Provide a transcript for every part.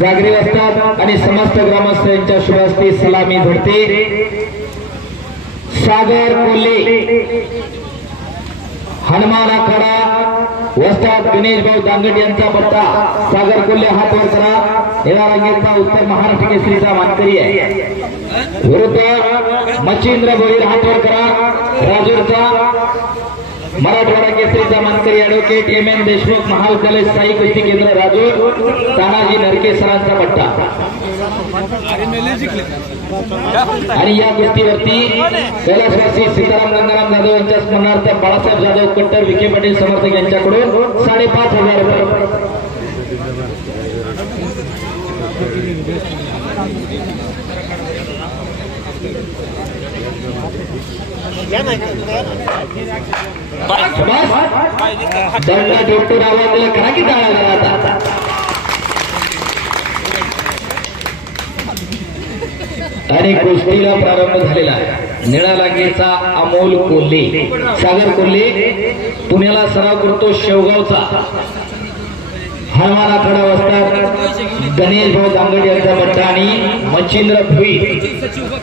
गागरी वस्ताद आणि समस्त ग्रामस्थांच्या शुभास्ती सलामी झडते। सागर कोल्हे हनुमान आखाडा वस्ताद गणेश भाऊ दांगट यांचा पट्टा। सागर कोल्हे हात वर करा। निळा रंगाचा उत्तर महाराष्ट्र केसरीचा मानकरी आहे। विरुद्ध मच्छिंद्र भोईर हात वर करा। राजूरचा मराठवाडा केसरीचा मानकरी ॲडव्होकेट एम देशमुख महाविद्यालय स्थायी कुस्ती केंद्र राजूर तानाजी नरके सरांचा पट्टा। आणि या कुस्तीवरती कैलासवासी सीताराम गंगाराम जाधव यांच्या स्मरणार्थ बाळासाहेब जाधव कट्टर विखे पाटील समर्थक यांच्याकडून 5,500 रुपये। दंड डोक्टर आवाज दिला करा की टाळा आता। आणि कुस्तीला प्रारंभ झालेला आहे। निळा लागेचा अमोल कोल्हे सागर कोल्हे पुण्याला सराव करतो शेवगावचा। हनुमान आखाडा वस्ताद गणेश भाऊ दांगट यांचा पट्टा आणि मच्छिंद्र भोईर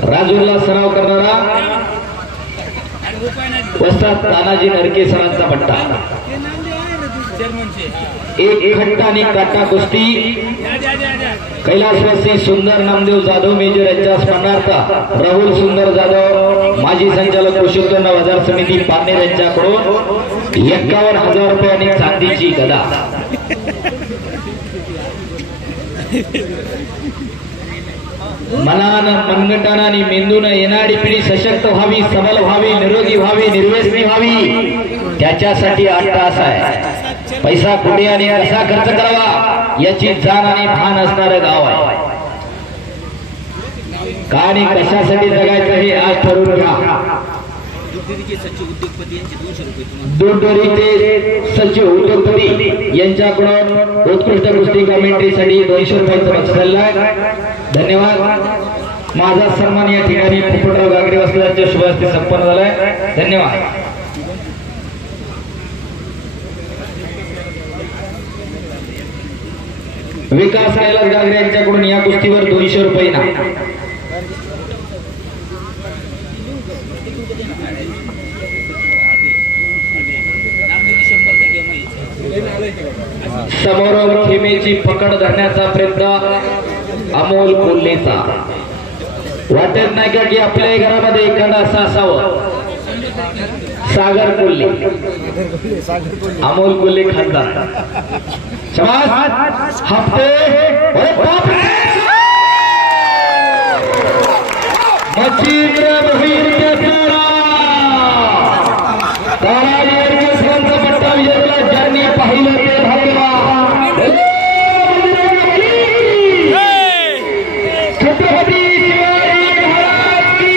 राजूरला सराव करणारा वस्ताद तानाजी नरके सरांचा पट्टा। एक खट्टा आणि काटा कुस्ती कैलासवासी सुंदर नामदेव जाधव मेजर यांच्या स्मरणार्थ राहुल सुंदर जाधव माजी संचालक कृषी उत्पन्न बाजार समिती पारनेर यांच्याकडून 51,000 रुपये आणि चांदीची गदा। मनानं मनगटानं आणि मेंदूनं येणारी पिढी सशक्त व्हावी, सबल व्हावी, निरोगी व्हावी, निर्व्यसनी व्हावी त्याच्यासाठी 8 तास आहे। पैसा कुठे आणि कसा खर्च करावा याची जाण आणि भान असणारं गाव आहे। का आणि कशासाठी जगायचं हे आज ठरवून घ्या। दूधडेअरीचे सचिव उद्योगपती यांच्याकडून उत्कृष्ट कुस्ती कमेंट्रीसाठी 200 रुपयाचा बक्षीस आहे। धन्यवाद। माझा सन्मान या ठिकाणी पोपटराव गागरी वस्तादांच्या शुभास्ती संपन्न झालाय। धन्यवाद। विकास कैलास गागरे यांच्याकडून या कुस्तीवर 200 रुपये ना। समोर खेमेची पकड धरण्याचा प्रयत्न अमोल कोल्हेचा। वाटत नाही का की आपल्या घरामध्ये एखादा असं असावं सागर कोल्हे अमोल कोल्हे खासदार शाबास हफ्ते मच्छिंद्र भोईर पट्टा विजयला ज्यांनी पाहिलं ते भाग्यवान। छत्रपती शिवाजी महाराज की